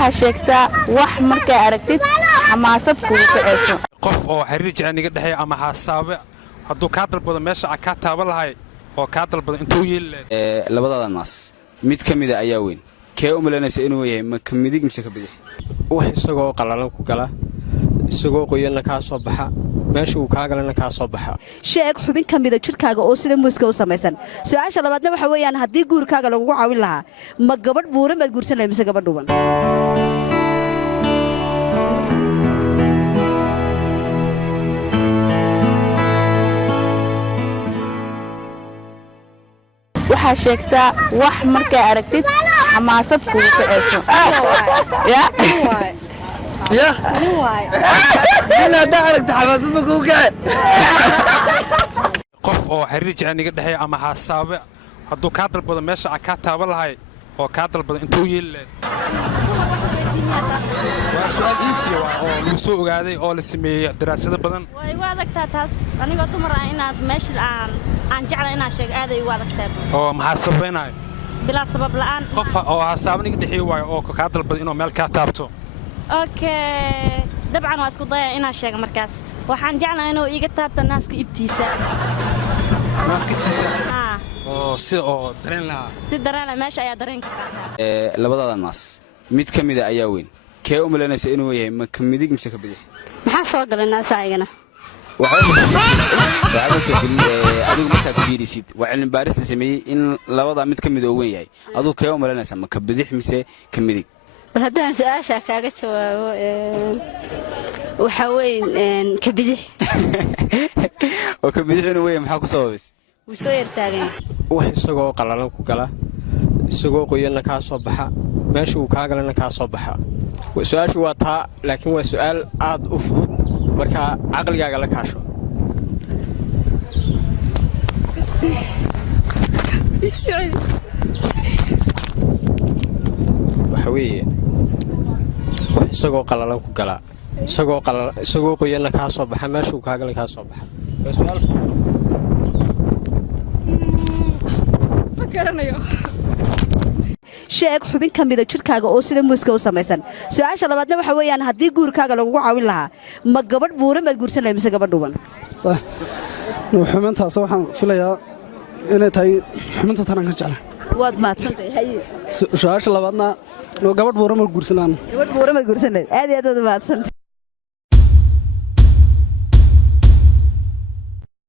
waxaa sheegtaa wax markaa aragtid xamaasad kugu kacayso qof oo xiriir jecel iga dhaxay ama xasaabe hadduu ka dalbado meesha ka taaba lahay oo ka dalbado intuu yeelay labadada naas mid kamida ayaa weyn kee u malaynaysa inuu yahay ma kamidig mise ka bidix wax isagoo qalalan ku gala isagoo qoyana ka soo baxa meesha uu ka galana ka soo baxa sheeg xubin kamida jirkaaga oo sida muuska u samaysan su'aasha labaadna waxa weeyaan haddii guurkaaga lagu caawin lahaa ma gabadh buuran baad guursan lahayd mise gabadh dhuban waxaa sheegtaa wax markaa aragtid xamaasad kugu kacayso qof oo xiriir jecel iga dhaxay ama xasaabe hadduu ka dalbado meesha ka taaba lahay oo ka dalbado intuu yeelay waa su'aal easy oo lagu soo ogaaday oo la sameeyay daraasado badan way u adagtaa taas aniga dumar ah inaad meesha aan jeclay inaan sheeg aaday u adagtaa oo maxaa sabaynay bila sabab la'aan qof oo xasaaban iga dhaxay waayo oo ka dalbado inuu meel ka taabto okay dabcan waa isku daya inaan sheeg markaas waxaan jeclahay inuu iga taabto naaska ibtiisa oo si dareen meesha ayaa dareen ka qaataa labadada naas mid kamida ayaa weyn kee u malaynaysa inuu yahay ma kamidig mise ka bidix maxaa soo galay naasaayagana adigu markaad fiirisid waa cilmi baarista sameeyey in labada mid kamid oo weyn yahay adigu kee u malaynaysa ma ka bidix mise ka midig bal haddaan su'aasha kaaga jawaabo waxa weyn ka bidix oo ka bidix inuu weyn maxaa ku sababays wuu soo yartaagan wax isagoo qalalan ku gala isagoo qoyana ka soo baxa meesha uu ka galana ka soo baxa su'aashu waa taa laakiin waa su'aal aad u fudud marka aqligaaga la kaasho waxa weeye wax isagoo qalalan ku gala isagoo qoyana ka soo baxa meesha uu ka galana ka soo baxa waa su'aal sheeg xubin kamida jirkaaga oo sida muuska u samaysan su'aasha labaadna waxa weeyaan haddii guurkaaga lagu caawin lahaa ma gabadh buuran baad guursan lahayd mise gabadh dhuban sax xubintaas waxaan filayaa inay tahay xubinta tanan ka jecla waad mahadsantahay haye su'aasha labaadna gabadh buuran ma guursan lahayn gabadh buuran baad guursan lahayd aad iyo aad waad mahadsantahay